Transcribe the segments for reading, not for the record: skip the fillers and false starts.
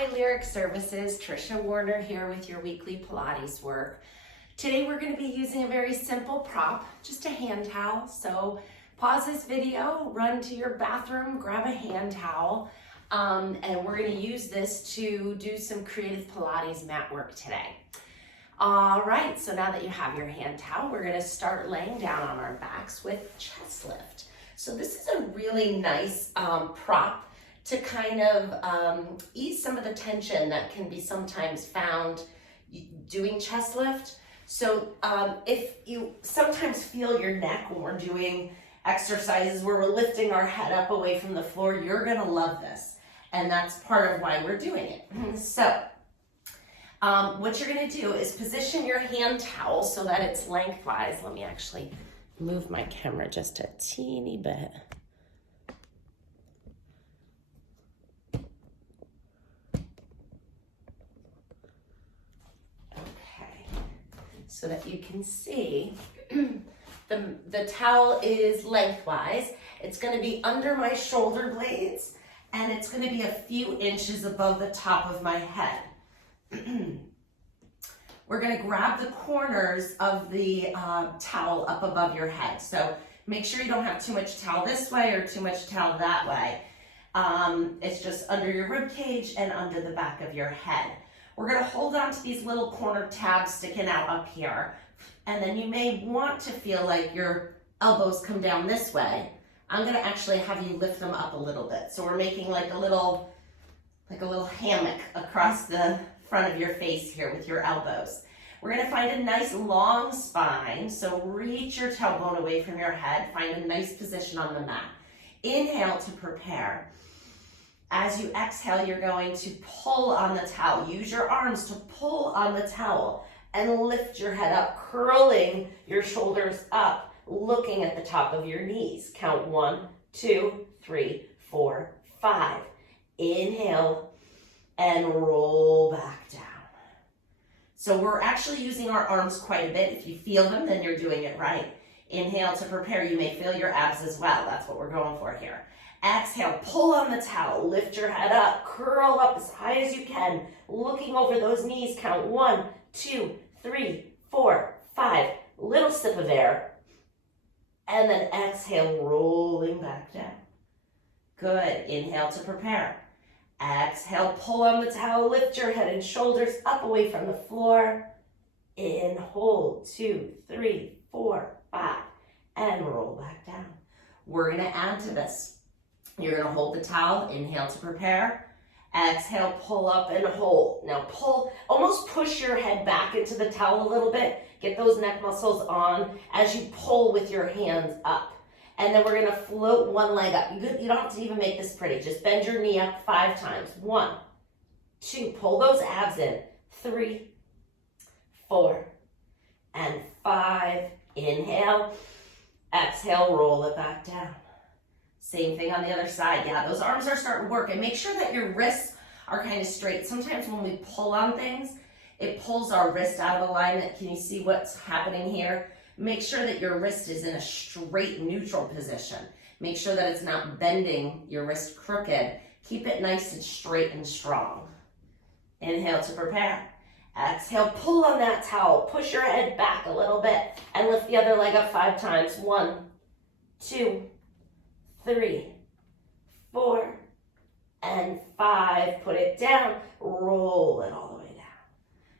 Hi, Lyric Services. Trisha Warner here with your weekly Pilates work. Today we're going to be using a very simple prop, just a hand towel. So pause this video, run to your bathroom, grab a hand towel, and we're going to use this to do some creative Pilates mat work today. All right, so now that you have your hand towel, we're going to start laying down on our backs with chest lift. So this is a really nice prop to kind of ease some of the tension that can be sometimes found doing chest lift. So if you sometimes feel your neck when we're doing exercises where we're lifting our head up away from the floor, you're gonna love this. And that's part of why we're doing it. So what you're gonna do is position your hand towel so that it's lengthwise. Let me actually move my camera just a teeny bit. So that you can see the towel is lengthwise. It's going to be under my shoulder blades and it's going to be a few inches above the top of my head. We're going to grab the corners of the towel up above your head. So make sure you don't have too much towel this way or too much towel that way. It's just under your rib cage and under the back of your head. We're going to hold on to these little corner tabs sticking out up here. And then you may want to feel like your elbows come down this way. I'm going to actually have you lift them up a little bit. So we're making like a little hammock across the front of your face here with your elbows. We're going to find a nice long spine. So reach your tailbone away from your head. Find a nice position on the mat. Inhale to prepare. As you exhale, you're going to pull on the towel. Use your arms to pull on the towel and lift your head up, curling your shoulders up, looking at the top of your knees. Count 1, 2, 3, 4, 5. Inhale and roll back down. So we're actually using our arms quite a bit. If you feel them, then you're doing it right. Inhale to prepare. You may feel your abs as well. That's what we're going for here. Exhale, pull on the towel, lift your head up, curl up as high as you can, looking over those knees. Count 1, 2, 3, 4, 5. Little sip of air. And then exhale, rolling back down. Good. Inhale to prepare. Exhale, pull on the towel, lift your head and shoulders up away from the floor. In, hold, 2, 3, 4, 5, and roll back down. We're going to add to this. You're going to hold the towel, inhale to prepare, exhale, pull up and hold. Now pull, almost push your head back into the towel a little bit, get those neck muscles on as you pull with your hands up. And then we're going to float one leg up. You don't have to even make this pretty, just bend your knee up 5 times. 1, 2, pull those abs in, 3, 4, and 5. Inhale, exhale, roll it back down. Same thing on the other side. Yeah, those arms are starting to work. And make sure that your wrists are kind of straight. Sometimes when we pull on things, it pulls our wrist out of alignment. Can you see what's happening here? Make sure that your wrist is in a straight, neutral position. Make sure that it's not bending your wrist crooked. Keep it nice and straight and strong. Inhale to prepare. Exhale, pull on that towel. Push your head back a little bit and lift the other leg up 5 times. 1, 2, 3, 4, and 5. Put it down. Roll it all the way down.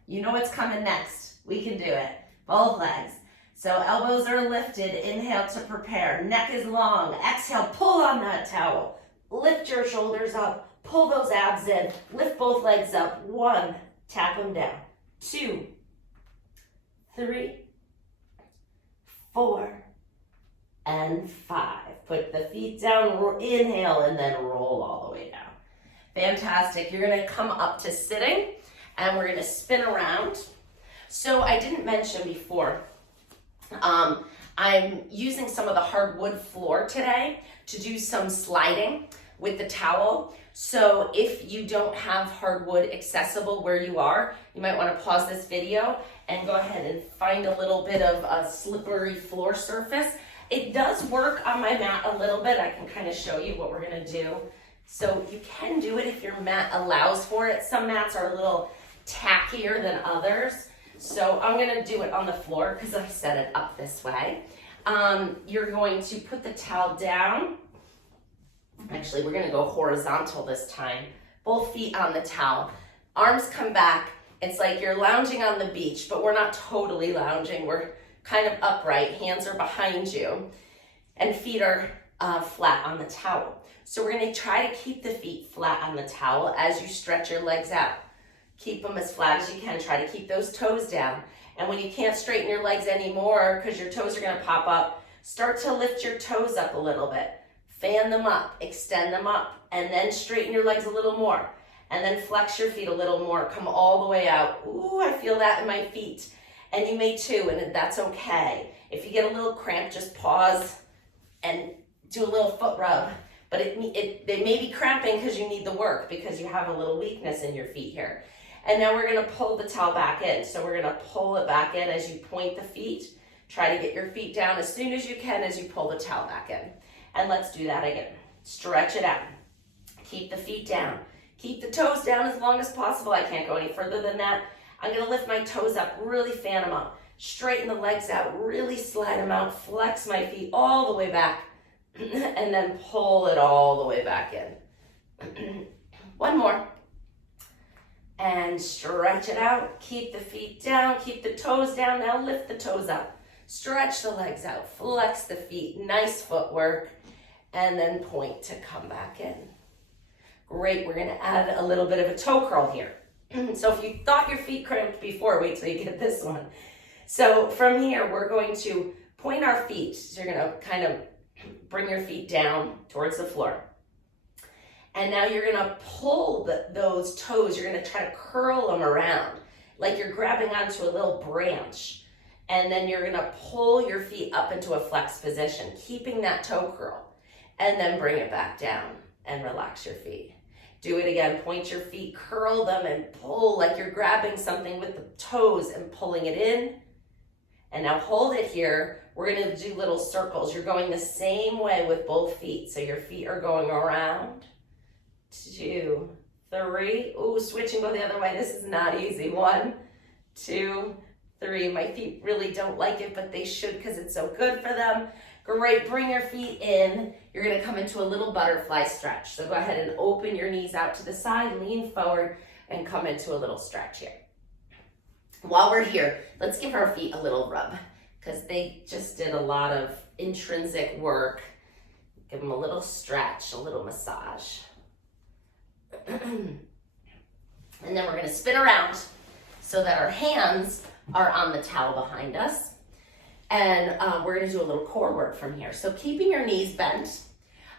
You know what's coming next. We can do it. Both legs. So elbows are lifted. Inhale to prepare. Neck is long. Exhale, pull on that towel. Lift your shoulders up. Pull those abs in. Lift both legs up. 1, tap them down. 2, 3, 4, and 5. Put the feet down, inhale, and then roll all the way down. Fantastic. You're going to come up to sitting, and we're going to spin around. So I didn't mention before, I'm using some of the hardwood floor today to do some sliding with the towel. So if you don't have hardwood accessible where you are, you might want to pause this video and go ahead and find a little bit of a slippery floor surface. It does work on my mat a little bit. I can kind of show you what we're going to do. So you can do it if your mat allows for it. Some mats are a little tackier than others. So I'm gonna do it on the floor because I set it up this way. You're going to put the towel down. Actually, we're gonna go horizontal this time. Both feet on the towel. Arms come back. It's like you're lounging on the beach, but we're not totally lounging. We're kind of upright. Hands are behind you. And feet are flat on the towel. So we're gonna try to keep the feet flat on the towel as you stretch your legs out. Keep them as flat as you can. Try to keep those toes down. And when you can't straighten your legs anymore because your toes are gonna pop up, start to lift your toes up a little bit. Fan them up, extend them up, and then straighten your legs a little more. And then flex your feet a little more. Come all the way out. Ooh, I feel that in my feet. And you may too, and that's okay. If you get a little cramp, just pause and do a little foot rub. But they may be cramping because you need the work, because you have a little weakness in your feet here. And now we're gonna pull the towel back in. So we're gonna pull it back in as you point the feet. Try to get your feet down as soon as you can as you pull the towel back in. And let's do that again. Stretch it out. Keep the feet down. Keep the toes down as long as possible. I can't go any further than that. I'm gonna lift my toes up, really fan them up. Straighten the legs out, really slide them out. Flex my feet all the way back. And then pull it all the way back in. One more. And stretch it out. Keep the feet down, keep the toes down. Now lift the toes up. Stretch the legs out, flex the feet, nice footwork, and then point to come back in. Great, we're gonna add a little bit of a toe curl here. So if you thought your feet cramped before, wait till you get this one. So from here, we're going to point our feet. So you're gonna kind of bring your feet down towards the floor. And now you're gonna pull those toes, you're gonna try to curl them around, like you're grabbing onto a little branch. And then you're gonna pull your feet up into a flexed position, keeping that toe curl. And then bring it back down and relax your feet. Do it again, point your feet, curl them and pull like you're grabbing something with the toes and pulling it in. And now hold it here. We're gonna do little circles. You're going the same way with both feet. So your feet are going around. 2, 3. Ooh, switching go the other way. This is not easy. 1, 2, 3. My feet really don't like it, but they should because it's so good for them. Great, bring your feet in. You're gonna come into a little butterfly stretch. So go ahead and open your knees out to the side, lean forward, and come into a little stretch here. While we're here, let's give our feet a little rub because they just did a lot of intrinsic work. Give them a little stretch, a little massage. And then we're gonna spin around so that our hands are on the towel behind us. And we're gonna do a little core work from here. So keeping your knees bent.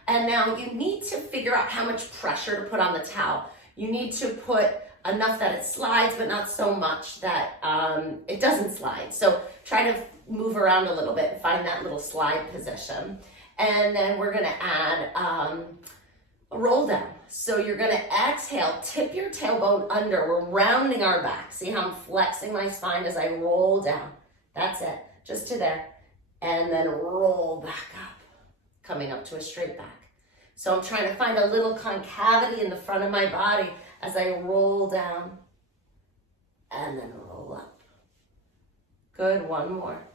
And now you need to figure out how much pressure to put on the towel. You need to put enough that it slides, but not so much that it doesn't slide. So try to move around a little bit and find that little slide position. And then we're gonna add a roll down. So you're gonna exhale, tip your tailbone under. We're rounding our back. See how I'm flexing my spine as I roll down. That's it, just to there. And then roll back up, coming up to a straight back. So I'm trying to find a little concavity in the front of my body as I roll down and then roll up. Good, one more.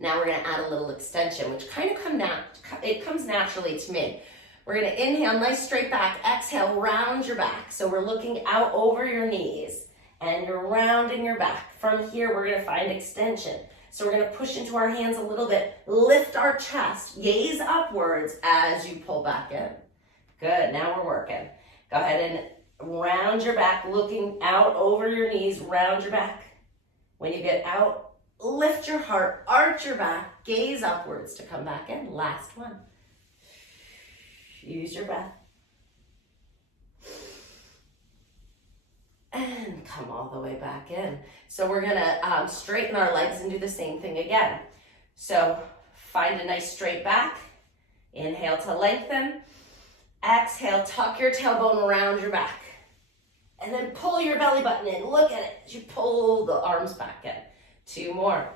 Now we're gonna add a little extension, which kind of comes naturally to me. We're gonna inhale, nice straight back, exhale, round your back. So we're looking out over your knees and you're rounding your back. From here, we're gonna find extension. So we're gonna push into our hands a little bit, lift our chest, gaze upwards as you pull back in. Good, now we're working. Go ahead and round your back, looking out over your knees, round your back. When you get out, lift your heart, arch your back, gaze upwards to come back in. Last one. Use your breath. And come all the way back in. So we're gonna straighten our legs and do the same thing again. So find a nice straight back. Inhale to lengthen. Exhale, tuck your tailbone around your back. And then pull your belly button in. Look at it as you pull the arms back in. 2 more.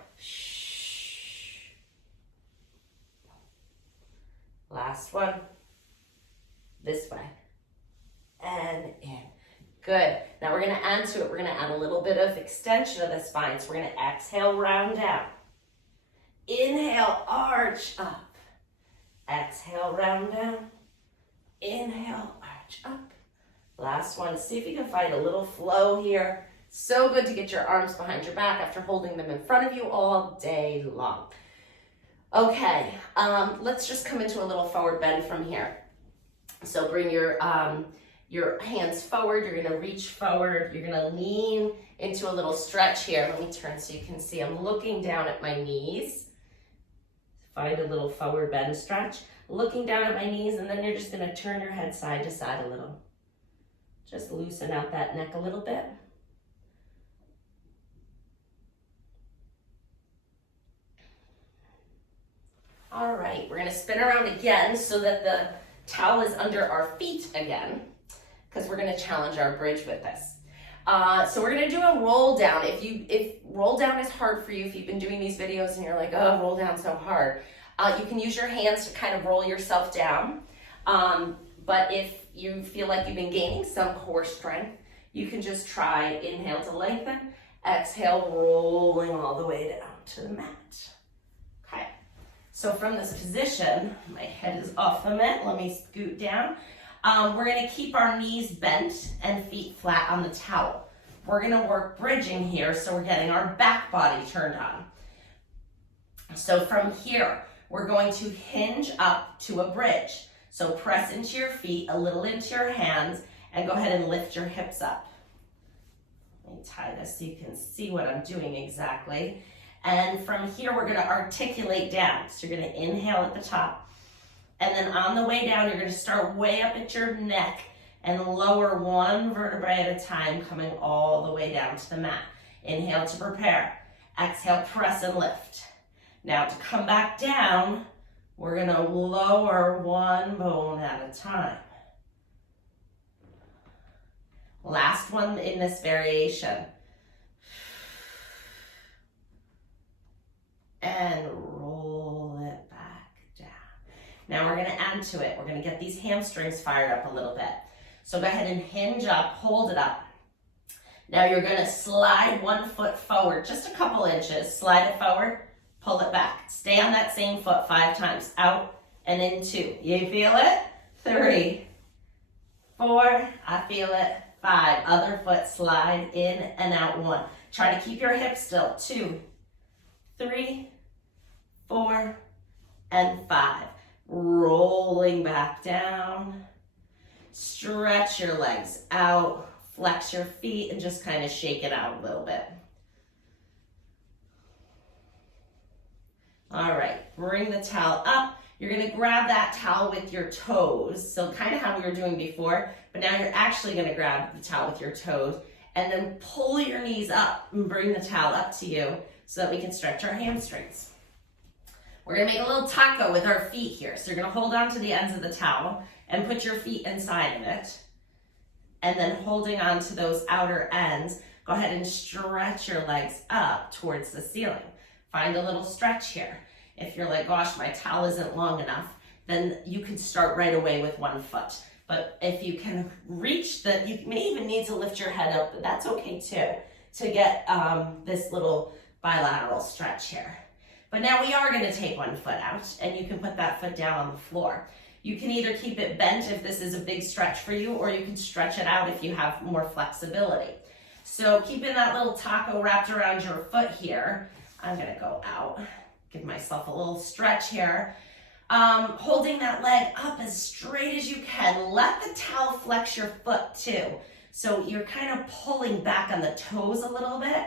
Last one. This way. And in. Good. Now we're going to add to it. We're going to add a little bit of extension of the spine. So we're going to exhale, round down. Inhale, arch up. Exhale, round down. Inhale, arch up. Last one. See if you can find a little flow here. So good to get your arms behind your back after holding them in front of you all day long. Okay, let's just come into a little forward bend from here. So bring your hands forward. You're gonna reach forward. You're gonna lean into a little stretch here. Let me turn so you can see. I'm looking down at my knees. Find a little forward bend stretch. Looking down at my knees, and then you're just gonna turn your head side to side a little. Just loosen out that neck a little bit. All right, we're gonna spin around again so that the towel is under our feet again, because we're gonna challenge our bridge with this. So we're gonna do a roll down. If roll down is hard for you, if you've been doing these videos and you're like, oh, roll down so hard, you can use your hands to kind of roll yourself down. But if you feel like you've been gaining some core strength, you can just try inhale to lengthen, exhale, rolling all the way down to the mat. Okay. So from this position, my head is off the mat. Let me scoot down. We're gonna keep our knees bent and feet flat on the towel. We're gonna work bridging here, so we're getting our back body turned on. So from here, we're going to hinge up to a bridge. So press into your feet, a little into your hands, and go ahead and lift your hips up. Let me tie this so you can see what I'm doing exactly. And from here, we're gonna articulate down. So you're gonna inhale at the top. And then on the way down, you're gonna start way up at your neck and lower one vertebrae at a time, coming all the way down to the mat. Inhale to prepare. Exhale, press and lift. Now to come back down, we're gonna lower one bone at a time. Last one in this variation. And roll it back down. Now we're gonna add to it. We're gonna get these hamstrings fired up a little bit. So go ahead and hinge up, hold it up. Now you're gonna slide one foot forward, just a couple inches. Slide it forward, pull it back. Stay on that same foot 5 times. Out and in 2. You feel it? 3, 4, I feel it. 5, other foot, slide in and out. 1. Try to keep your hips still. 2, 3, 4, and 5. Rolling back down. Stretch your legs out, flex your feet, and just kind of shake it out a little bit. All right, bring the towel up. You're gonna grab that towel with your toes, so kind of how we were doing before, but now you're actually gonna grab the towel with your toes and then pull your knees up and bring the towel up to you so that we can stretch our hamstrings. We're gonna make a little taco with our feet here. So you're gonna hold on to the ends of the towel and put your feet inside of it. And then holding on to those outer ends, go ahead and stretch your legs up towards the ceiling. Find a little stretch here. If you're like, gosh, my towel isn't long enough, then you can start right away with one foot. But if you can reach you may even need to lift your head up, but that's okay too, to get this little bilateral stretch here. But now we are gonna take one foot out, and you can put that foot down on the floor. You can either keep it bent if this is a big stretch for you, or you can stretch it out if you have more flexibility. So keeping that little taco wrapped around your foot here, I'm gonna go out, give myself a little stretch here. Holding that leg up as straight as you can. Let the towel flex your foot too. So you're kind of pulling back on the toes a little bit,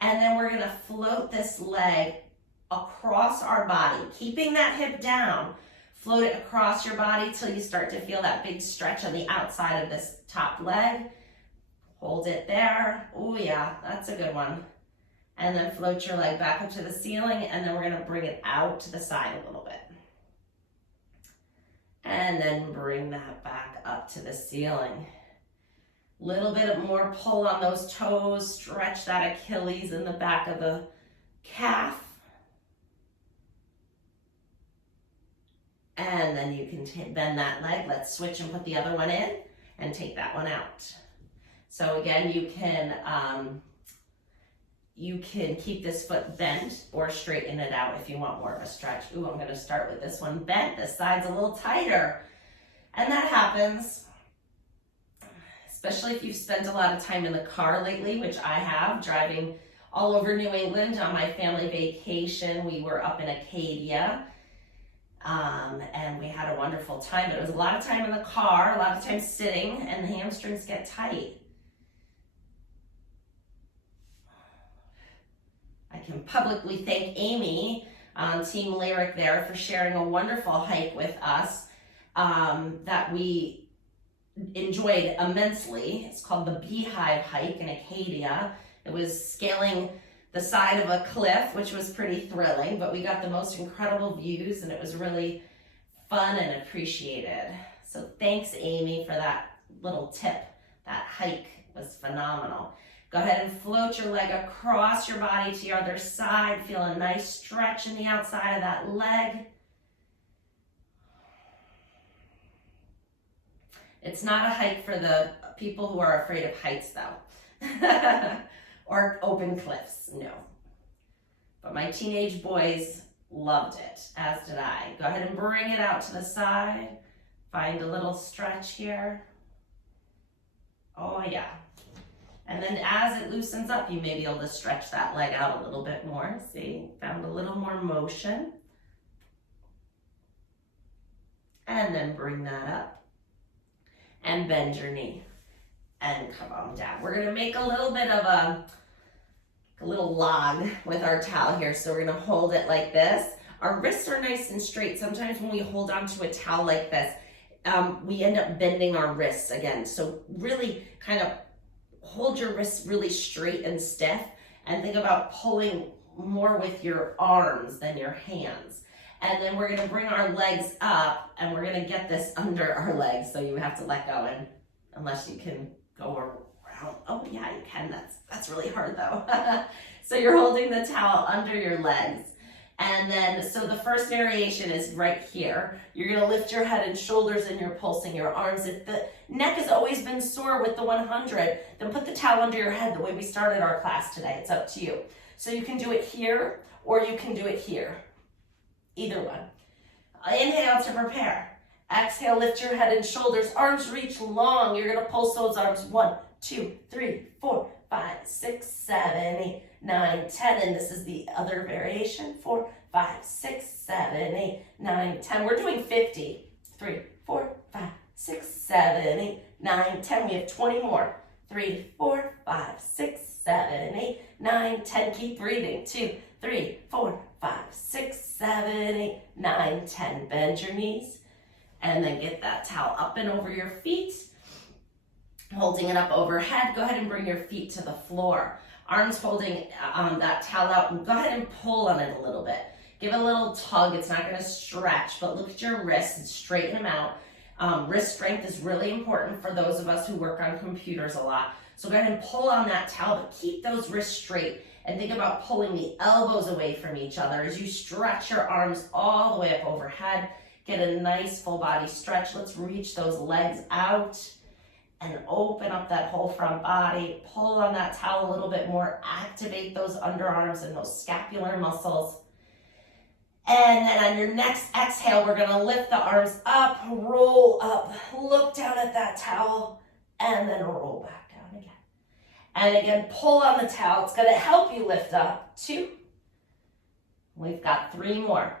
and then we're gonna float this leg across our body, keeping that hip down. Float it across your body till you start to feel that big stretch on the outside of this top leg. Hold it there. Oh yeah, that's a good one. And then float your leg back up to the ceiling, and then we're gonna bring it out to the side a little bit. And then bring that back up to the ceiling. Little bit of more pull on those toes, stretch that Achilles in the back of the calf. And then you can bend that leg. Let's switch and put the other one in and take that one out. So again, you can keep this foot bent or straighten it out if you want more of a stretch. Ooh, I'm gonna start with this one bent. This side's a little tighter. And that happens, especially if you've spent a lot of time in the car lately, which I have, driving all over New England on my family vacation. We were up in Acadia. And we had a wonderful time, but it was a lot of time in the car, a lot of time sitting, and the hamstrings get tight. I can publicly thank Amy on Team Lyric there for sharing a wonderful hike with us that we enjoyed immensely. It's called the Beehive Hike in Acadia. It was scaling the side of a cliff, which was pretty thrilling, but we got the most incredible views and it was really fun and appreciated. So thanks, Amy, for that little tip. That hike was phenomenal. Go ahead and float your leg across your body to your other side. Feel a nice stretch in the outside of that leg. It's not a hike for the people who are afraid of heights, though. Or open cliffs, no. But my teenage boys loved it, as did I. Go ahead and bring it out to the side. Find a little stretch here. Oh yeah. And then as it loosens up, you may be able to stretch that leg out a little bit more. See, found a little more motion. And then bring that up. And bend your knee. And come on down. We're gonna make a little bit of a little log with our towel here. So we're gonna hold it like this. Our wrists are nice and straight. Sometimes when we hold onto a towel like this, we end up bending our wrists again. So really kind of hold your wrists really straight and stiff and think about pulling more with your arms than your hands. And then we're gonna bring our legs up and we're gonna get this under our legs. So you have to let go, and unless you can go around. Oh yeah, you can. That's really hard though. So you're holding the towel under your legs. And then, so the first variation is right here. You're gonna lift your head and shoulders and you're pulsing your arms. If the neck has always been sore with the 100, then put the towel under your head the way we started our class today. It's up to you. So you can do it here or you can do it here. Either one. Inhale to prepare. Exhale, lift your head and shoulders. Arms reach long. You're gonna pulse those arms. 1, 2, 3, 4, 5, 6, 7, 8, 9, 10. And this is the other variation. 4, 5, 6, 7, 8, 9, 10. We're doing 50. 3, 4, 5, 6, 7, 8, 9, 10. We have 20 more. 3, 4, 5, 6, 7, 8, 9, 10. Keep breathing. 2, 3, 4, 5, 6, 7, 8, 9, 10. Bend your knees. And then get that towel up and over your feet. Holding it up overhead. Go ahead and bring your feet to the floor. Arms holding that towel out, and go ahead and pull on it a little bit. Give it a little tug. It's not gonna stretch, but look at your wrists and straighten them out. Wrist strength is really important for those of us who work on computers a lot. So go ahead and pull on that towel, but keep those wrists straight. And think about pulling the elbows away from each other as you stretch your arms all the way up overhead. Get a nice full body stretch. Let's reach those legs out and open up that whole front body. Pull on that towel a little bit more. Activate those underarms and those scapular muscles. And then on your next exhale, we're gonna lift the arms up, roll up, look down at that towel, and then roll back down again. And again, pull on the towel. It's gonna help you lift up. 2. We've got 3 more.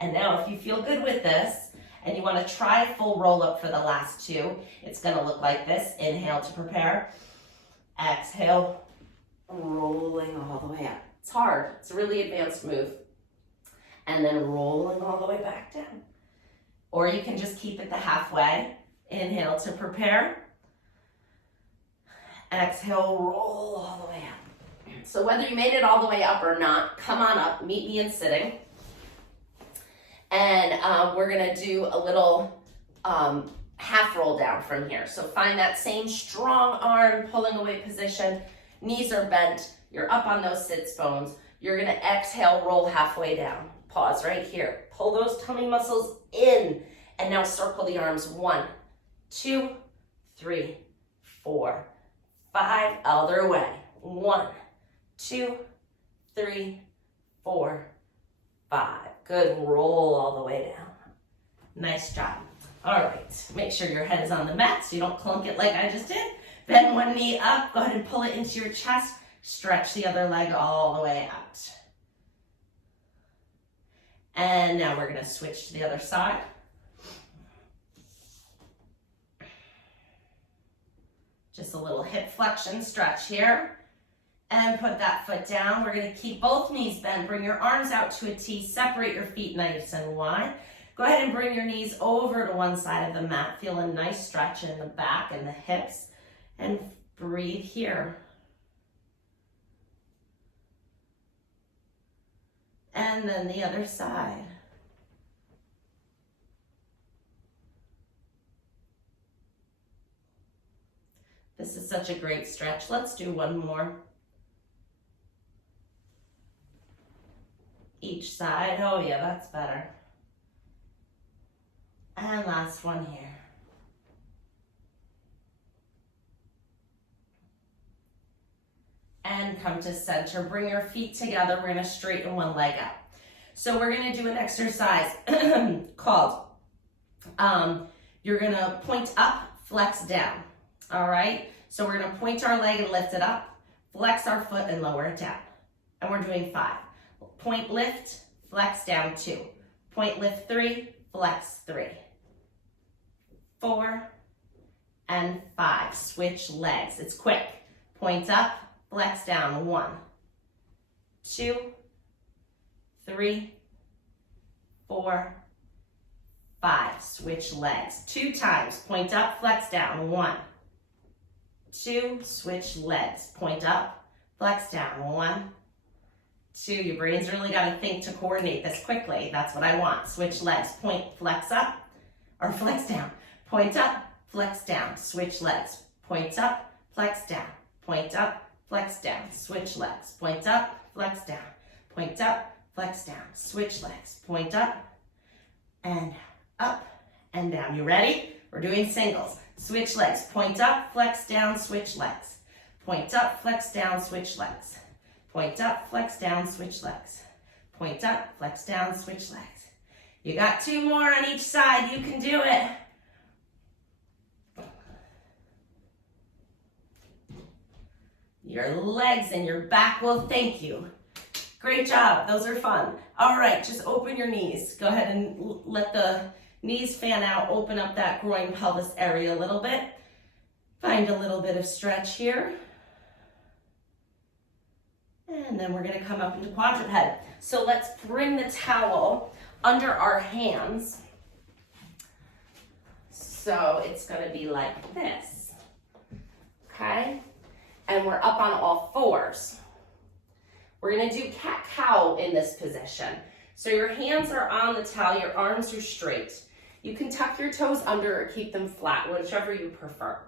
And now if you feel good with this and you want to try a full roll up for the last 2, it's going to look like this. Inhale to prepare. Exhale, rolling all the way up. It's hard. It's a really advanced move. And then rolling all the way back down. Or you can just keep it the halfway. Inhale to prepare. Exhale, roll all the way up. So whether you made it all the way up or not, come on up. Meet me in sitting. And we're gonna do a little half roll down from here. So find that same strong arm pulling away position. Knees are bent. You're up on those sits bones. You're gonna exhale, roll halfway down. Pause right here. Pull those tummy muscles in. And now circle the arms. 1, 2, 3, 4, 5. Other way. 1, 2, 3, 4, 5. Good. Roll all the way down. Nice job. All right. Make sure your head is on the mat so you don't clunk it like I just did. Bend one knee up. Go ahead and pull it into your chest. Stretch the other leg all the way out. And now we're going to switch to the other side. Just a little hip flexion stretch here. And put that foot down. We're going to keep both knees bent. Bring your arms out to a T. Separate your feet nice and wide. Go ahead and bring your knees over to one side of the mat. Feel a nice stretch in the back and the hips. And breathe here. And then the other side. This is such a great stretch. Let's do one more. Each side. Oh yeah, that's better. And last one here. And come to center. Bring your feet together. We're going to straighten one leg out. So we're going to do an exercise called, you're going to point up, flex down. All right? So we're going to point our leg and lift it up, flex our foot and lower it down. And we're doing 5. Point, lift, flex down 2. Point, lift 3, flex 3. 4 and 5. Switch legs. It's quick. Point up, flex down. 1, 2, 3, 4, 5. Switch legs. 2 times. Point up, flex down. 1, 2. Switch legs. Point up, flex down. 1, 2. Your brain's really got to think to coordinate this quickly. That's what I want. Switch legs. Point, flex up, or flex down. Point up, flex down. Switch legs. Point up, flex down. Point up, flex down. Switch legs. Point up, flex down. Point up, flex down. Switch legs. Point up and down. You ready? We're doing singles. Switch legs. Point up, flex down, switch legs. Point up, flex down, switch legs. Point up, flex down, switch legs. Point up, flex down, switch legs. You got 2 more on each side. You can do it. Your legs and your back will thank you. Great job. Those are fun. All right, just open your knees. Go ahead and let the knees fan out. Open up that groin pelvis area a little bit. Find a little bit of stretch here. And then we're going to come up into quadruped. So let's bring the towel under our hands. So it's going to be like this. Okay? And we're up on all 4s. We're going to do cat-cow in this position. So your hands are on the towel, your arms are straight. You can tuck your toes under or keep them flat, whichever you prefer.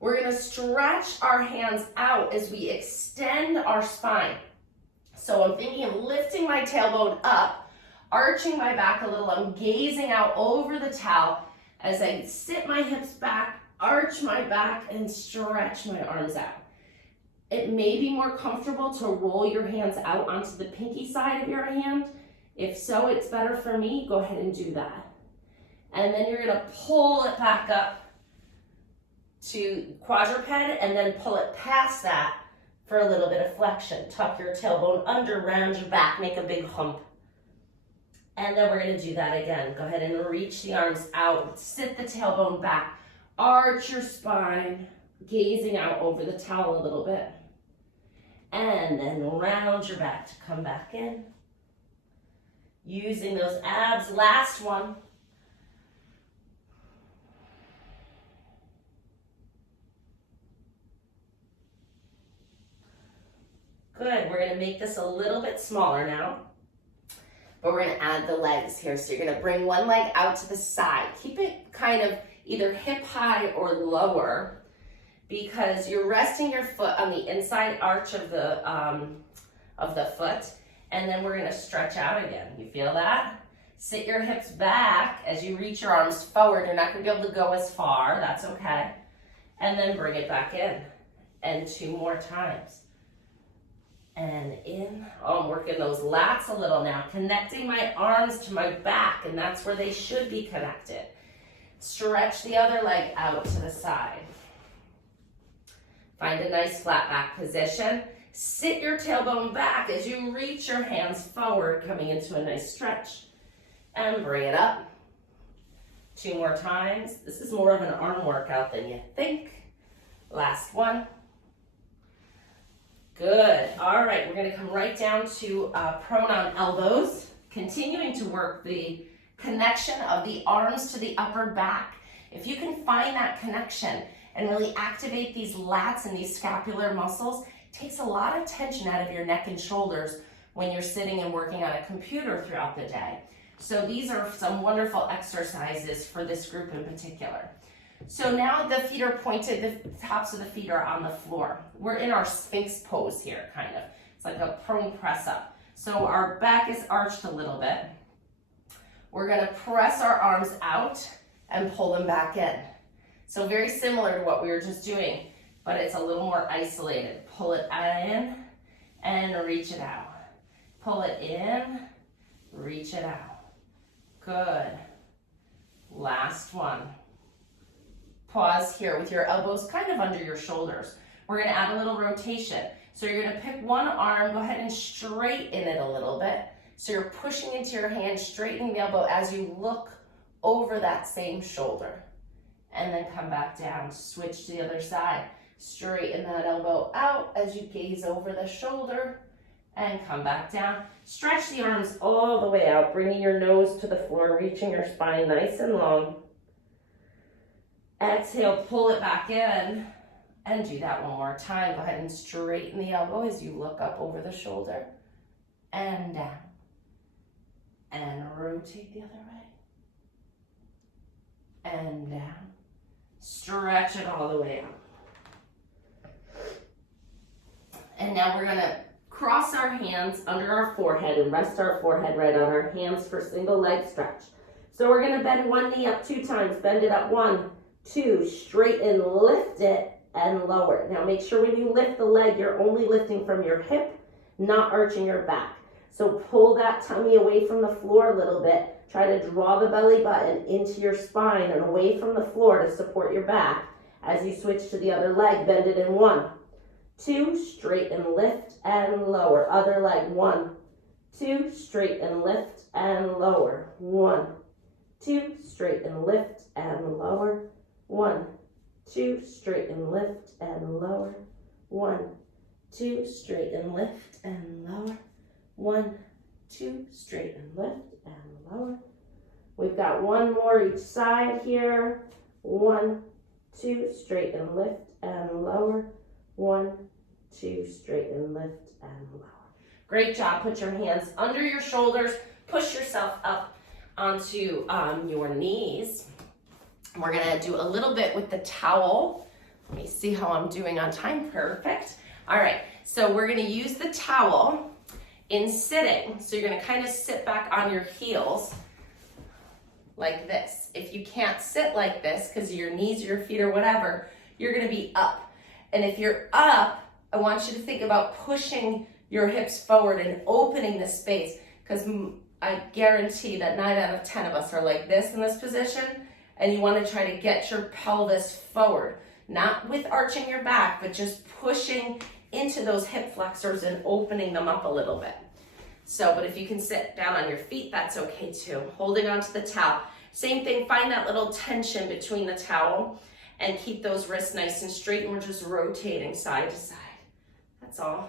We're going to stretch our hands out as we extend our spine. So I'm thinking of lifting my tailbone up, arching my back a little. I'm gazing out over the towel as I sit my hips back, arch my back, and stretch my arms out. It may be more comfortable to roll your hands out onto the pinky side of your hand. If so, it's better for me. Go ahead and do that. And then you're going to pull it back up to quadruped and then pull it past that for a little bit of flexion. Tuck your tailbone under, round your back, make a big hump. And then we're going to do that again. Go ahead and reach the arms out, sit the tailbone back, arch your spine, gazing out over the towel a little bit. And then round your back to come back in. Using those abs. Last one. Good. We're going to make this a little bit smaller now. But we're going to add the legs here. So you're going to bring one leg out to the side. Keep it kind of either hip high or lower, because you're resting your foot on the inside arch of the foot, And then we're gonna stretch out again. You feel that? Sit your hips back as you reach your arms forward. You're not gonna be able to go as far, that's okay. And then bring it back in. And 2 more times. And in. Oh, I'm working those lats a little now. Connecting my arms to my back, and that's where they should be connected. Stretch the other leg out to the side. Find a nice flat back position. Sit your tailbone back as you reach your hands forward, coming into a nice stretch. And bring it up. 2 more times. This is more of an arm workout than you think. Last one. Good. All right, we're going to come right down to prone on elbows, continuing to work the connection of the arms to the upper back. If you can find that connection and really activate these lats and these scapular muscles, it takes a lot of tension out of your neck and shoulders when you're sitting and working on a computer throughout the day. So these are some wonderful exercises for this group in particular. So now the feet are pointed, the tops of the feet are on the floor. We're in our Sphinx pose here, kind of. It's like a prone press up. So our back is arched a little bit. We're gonna press our arms out and pull them back in. So very similar to what we were just doing, but it's a little more isolated. Pull it in and reach it out. Pull it in, reach it out. Good. Last one. Pause here with your elbows kind of under your shoulders. We're gonna add a little rotation. So you're gonna pick one arm, go ahead and straighten it a little bit. So you're pushing into your hand, straightening the elbow as you look over that same shoulder. And then come back down, switch to the other side. Straighten that elbow out as you gaze over the shoulder and come back down. Stretch the arms all the way out, bringing your nose to the floor, reaching your spine nice and long. Exhale, pull it back in, and do that one more time. Go ahead and straighten the elbow as you look up over the shoulder, and down, and rotate the other way, and down. Stretch it all the way out. And now we're gonna cross our hands under our forehead and rest our forehead right on our hands for single leg stretch. So we're gonna bend one knee up 2 times, bend it up 1, 2, straighten, lift it, and lower it. Now make sure when you lift the leg, you're only lifting from your hip, not arching your back. So pull that tummy away from the floor a little bit. Try to draw the belly button into your spine and away from the floor to support your back. As you switch to the other leg, bend it in 1, 2, straighten, lift, and lower. Other leg, 1, 2, straighten, lift, and lower. 1, 2, straighten, lift, and lower. 1, 2, straighten, lift, and lower. 1, 2, straighten, lift, and lower. 1, 2, straighten, lift, and lower. We've got one more each side here. 1, 2, straighten, lift, and lower. 1, 2, straighten, lift, and lower. Great job. Put your hands under your shoulders. Push yourself up onto your knees. We're gonna do a little bit with the towel. Let me see how I'm doing on time. Perfect. All right, so we're gonna use the towel in sitting. So you're gonna kind of sit back on your heels like this. If you can't sit like this because of your knees or your feet or whatever, you're gonna be up. And if you're up, I want you to think about pushing your hips forward and opening the space, because I guarantee that 9 out of 10 of us are like this in this position, and you want to try to get your pelvis forward, not with arching your back, but just pushing into those hip flexors and opening them up a little bit. So, but if you can sit down on your feet, that's okay too. Holding onto the towel. Same thing, find that little tension between the towel and keep those wrists nice and straight, and we're just rotating side to side. That's all.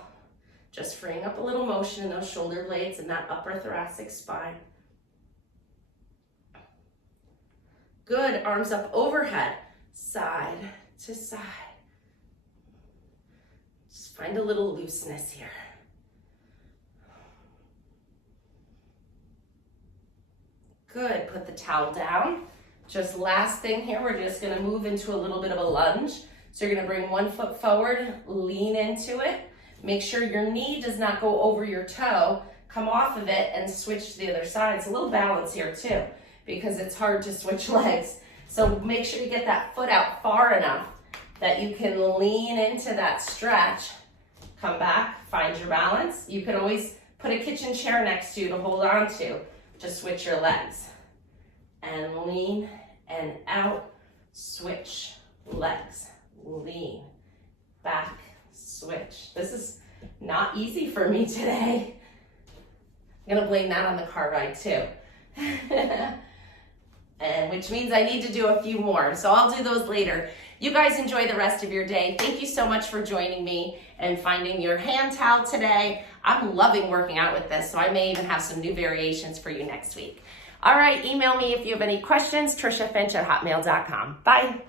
Just freeing up a little motion in those shoulder blades and that upper thoracic spine. Good, arms up overhead, side to side. Just find a little looseness here. Good, put the towel down. Just last thing here, we're just gonna move into a little bit of a lunge. So you're gonna bring one foot forward, lean into it. Make sure your knee does not go over your toe. come off of it and switch to the other side. It's a little balance here too, because it's hard to switch legs. So make sure you get that foot out far enough that you can lean into that stretch. Come back, find your balance. You could always put a kitchen chair next to you to hold on to. Just switch your legs. And lean and out, switch, legs, lean, back, switch. This is not easy for me today. I'm gonna blame that on the car ride too. And which means I need to do a few more. So I'll do those later. You guys enjoy the rest of your day. Thank you so much for joining me and finding your hand towel today. I'm loving working out with this, so I may even have some new variations for you next week. All right, email me if you have any questions, triciafinch@hotmail.com. Bye.